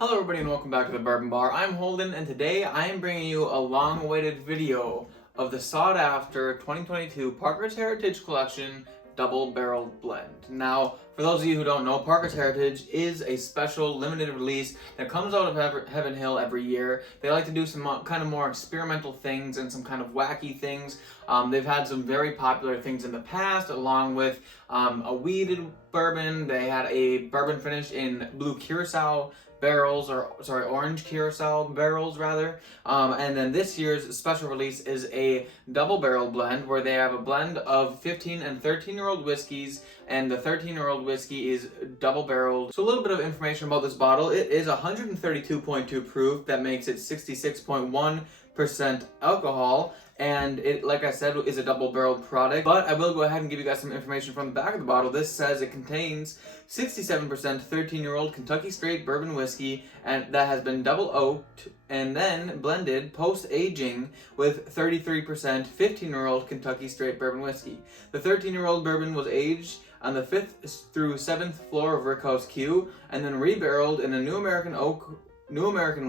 Hello everybody and welcome back to the Bourbon Bar. I'm Holden and today I am bringing you a long-awaited video of the sought-after 2022 Parker's Heritage Collection Double Barreled Blend. Now, for those of you who don't know, Parker's Heritage is a special limited release that comes out of Heaven Hill every year. They like to do some kind of more experimental things and some kind of wacky things. They've had some very popular things in the past, along with a weeded bourbon. They had a bourbon finished in blue curacao barrels, orange curacao barrels rather. And then this year's special release is a double barrel blend where they have a blend of 15 and 13-year-old whiskeys, and the 13-year-old whiskey is double barreled. So a little bit of information about this bottle. It is 132.2 proof. That makes it 66.1% alcohol, and it, like I said, is a double-barreled product. But I will go ahead and give you guys some information from the back of the bottle. This says it contains 67% 13-year-old Kentucky straight bourbon whiskey, and that has been double oaked and then blended post-aging with 33% 15-year-old Kentucky straight bourbon whiskey. The 13-year-old bourbon was aged on the 5th through 7th floor of Rickhouse Q, and then rebarreled in a New American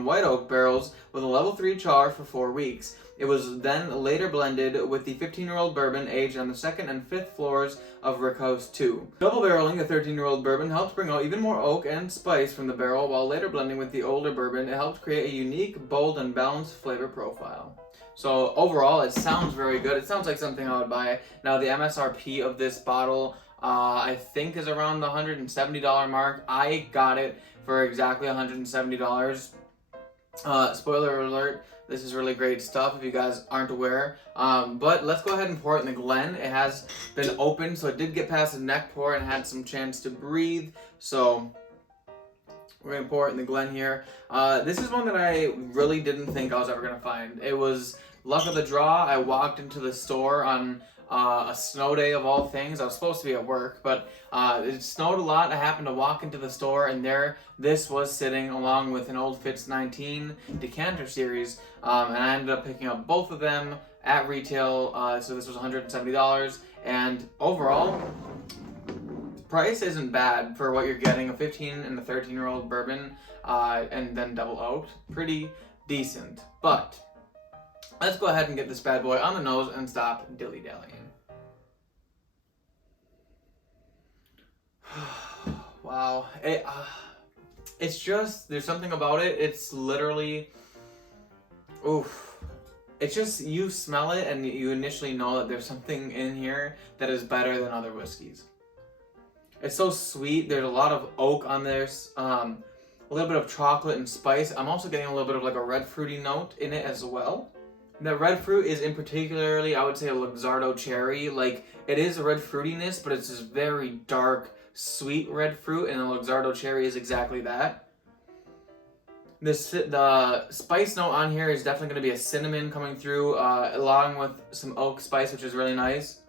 white oak barrels with a level 3 char for 4 weeks. It was then later blended with the 15-year-old bourbon aged on the 2nd and 5th floors of Rickhouse 2. Double barreling the 13-year-old bourbon helps bring out even more oak and spice from the barrel, while later blending with the older bourbon, it helps create a unique, bold, and balanced flavor profile. So overall, it sounds very good. It sounds like something I would buy. Now, the MSRP of this bottle, I think, is around the $170 mark. I got it for exactly $170. Spoiler alert, this is really great stuff if you guys aren't aware. But let's go ahead and pour it in the Glen. It has been opened, so it did get past the neck pour and had some chance to breathe. So we're going to pour it in the Glen here. This is one that I really didn't think I was ever going to find. It was luck of the draw. I walked into the store on a snow day of all things. I was supposed to be at work, but it snowed a lot. I happened to walk into the store, and this was sitting along with an old Fitz 19 decanter series, and I ended up picking up both of them at retail. So this was $170, and overall, the price isn't bad for what you're getting. A 15 and a 13-year-old bourbon, and then double oaked, pretty decent. But let's go ahead and get this bad boy on the nose and stop dilly-dallying. Wow. It's just, there's something about it. It's literally, oof. It's just, you smell it and you initially know that there's something in here that is better than other whiskeys. It's so sweet. There's a lot of oak on this. A little bit of chocolate and spice. I'm also getting a little bit of like a red fruity note in it as well. The red fruit is in particularly, I would say, a Luxardo cherry. Like, it is a red fruitiness, but it's this very dark, sweet red fruit, and the Luxardo cherry is exactly that. The spice note on here is definitely going to be a cinnamon coming through, along with some oak spice, which is really nice.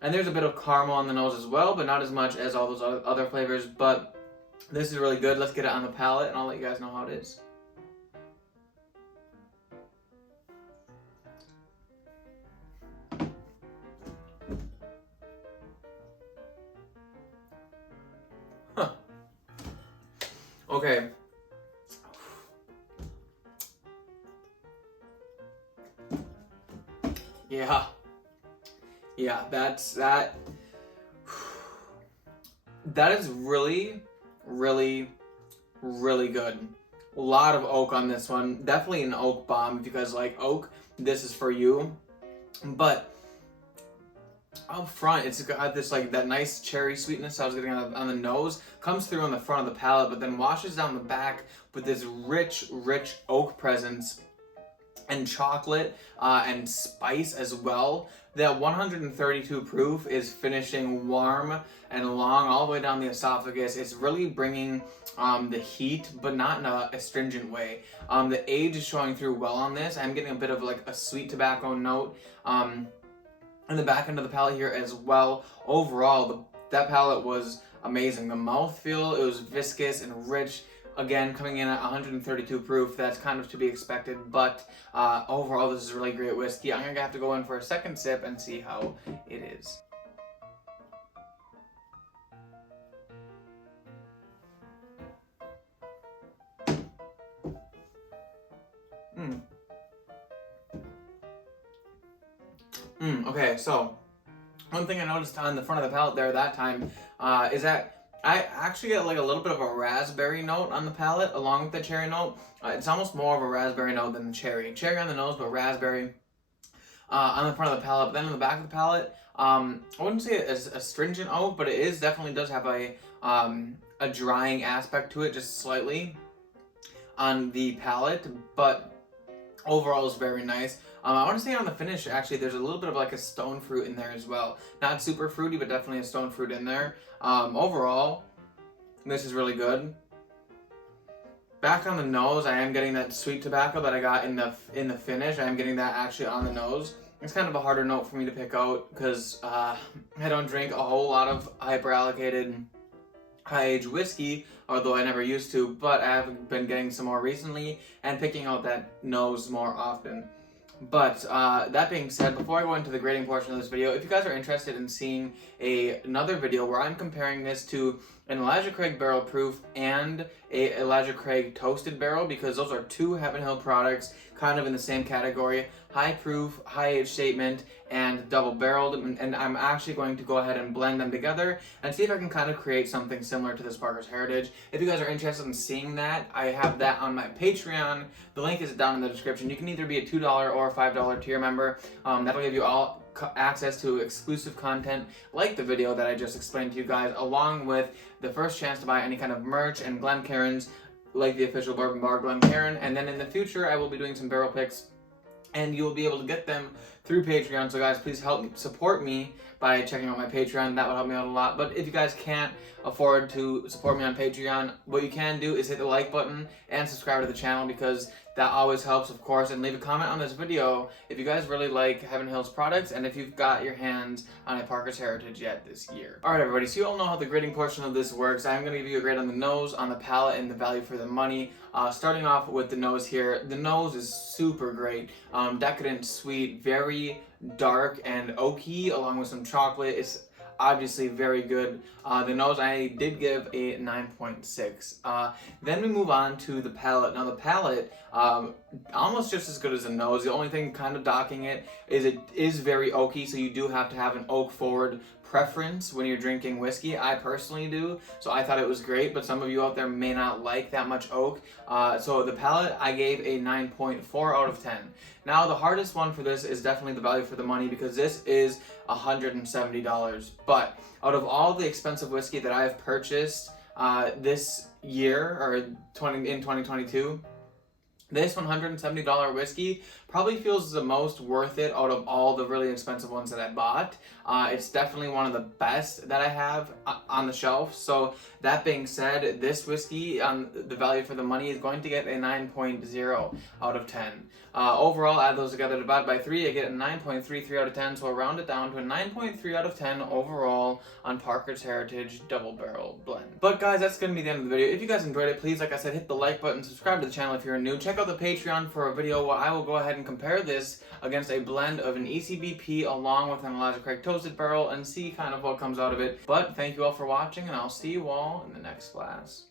And there's a bit of caramel on the nose as well, but not as much as all those other flavors. But this is really good. Let's get it on the palate, and I'll let you guys know how it is. Okay. Yeah, that is really, really, really good. A lot of oak on this one. Definitely an oak bomb. If you guys like oak, this is for you. But up front, it's got this like that nice cherry sweetness I was getting on the nose, comes through on the front of the palate, but then washes down the back with this rich oak presence and chocolate and spice as well. That 132 proof is finishing warm and long all the way down the esophagus. It's really bringing the heat, but not in a astringent way. The age is showing through well on this. I'm getting a bit of like a sweet tobacco note in the back end of the palate here as well. Overall, that palate was amazing. The mouthfeel, it was viscous and rich. Again, coming in at 132 proof, that's kind of to be expected, but overall, this is a really great whiskey. I'm gonna have to go in for a second sip and see how it is. Okay, so one thing I noticed on the front of the palate there that time is that I actually get like a little bit of a raspberry note on the palate along with the cherry note. It's almost more of a raspberry note than the cherry. Cherry on the nose, but raspberry on the front of the palate. But then on the back of the palate, I wouldn't say it's a stringent oak, but it is definitely does have a drying aspect to it, just slightly on the palate. But overall, it's very nice. I want to say on the finish, actually, there's a little bit of like a stone fruit in there as well. Not super fruity, but definitely a stone fruit in there. Overall, this is really good. Back on the nose, I am getting that sweet tobacco that I got in the finish. I am getting that actually on the nose. It's kind of a harder note for me to pick out because I don't drink a whole lot of hyper-allocated high-age whiskey, although I never used to, but I have been getting some more recently and picking out that nose more often. But that being said, before I go into the grading portion of this video, if you guys are interested in seeing another video where I'm comparing this to an Elijah Craig barrel proof and a Elijah Craig toasted barrel, because those are two Heaven Hill products kind of in the same category, high proof, high age statement, and double barreled, and I'm actually going to go ahead and blend them together and see if I can kind of create something similar to this Parker's Heritage. If you guys are interested in seeing that, I have that on my Patreon. The link is down in the description. You can either be a $2 or a $5 tier member. That'll give you all access to exclusive content like the video that I just explained to you guys, along with the first chance to buy any kind of merch and Glencairns, like the official Bourbon Bar Glencairn. And then in the future, I will be doing some barrel picks, and you'll be able to get them through Patreon. So guys, please help support me by checking out my Patreon. That would help me out a lot. But if you guys can't afford to support me on Patreon, what you can do is hit the like button and subscribe to the channel, because that always helps, of course. And leave a comment on this video if you guys really like Heaven Hill's products and if you've got your hands on a Parker's Heritage yet this year. Alright everybody, so you all know how the grading portion of this works. I'm going to give you a grade on the nose, on the palate, and the value for the money. Starting off with the nose here. The nose is super great. Decadent, sweet, very dark and oaky, along with some chocolate. It's obviously very good. The nose I did give a 9.6. Then we move on to the palate. Now the palate, almost just as good as the nose. The only thing kind of docking it is very oaky, so you do have to have an oak forward preference when you're drinking whiskey. I personally do, so I thought it was great, but some of you out there may not like that much oak. So the palate I gave a 9.4 out of 10. Now the hardest one for this is definitely the value for the money, because this is $170. But out of all the expensive whiskey that I've purchased this year, or in 2022, this $170 whiskey probably feels the most worth it out of all the really expensive ones that I bought. It's definitely one of the best that I have on the shelf. So that being said, this whiskey, the value for the money, is going to get a 9.0 out of 10. Overall, add those together, divide by 3, I get a 9.33 out of 10. So I'll round it down to a 9.3 out of 10 overall on Parker's Heritage Double Barrel Blend. But guys, that's going to be the end of the video. If you guys enjoyed it, please, like I said, hit the like button, subscribe to the channel if you're new. Check out the Patreon for a video where I will go ahead and compare this against a blend of an ECBP along with an Elijah Craig toasted barrel and see kind of what comes out of it. But thank you all for watching, and I'll see you all in the next class.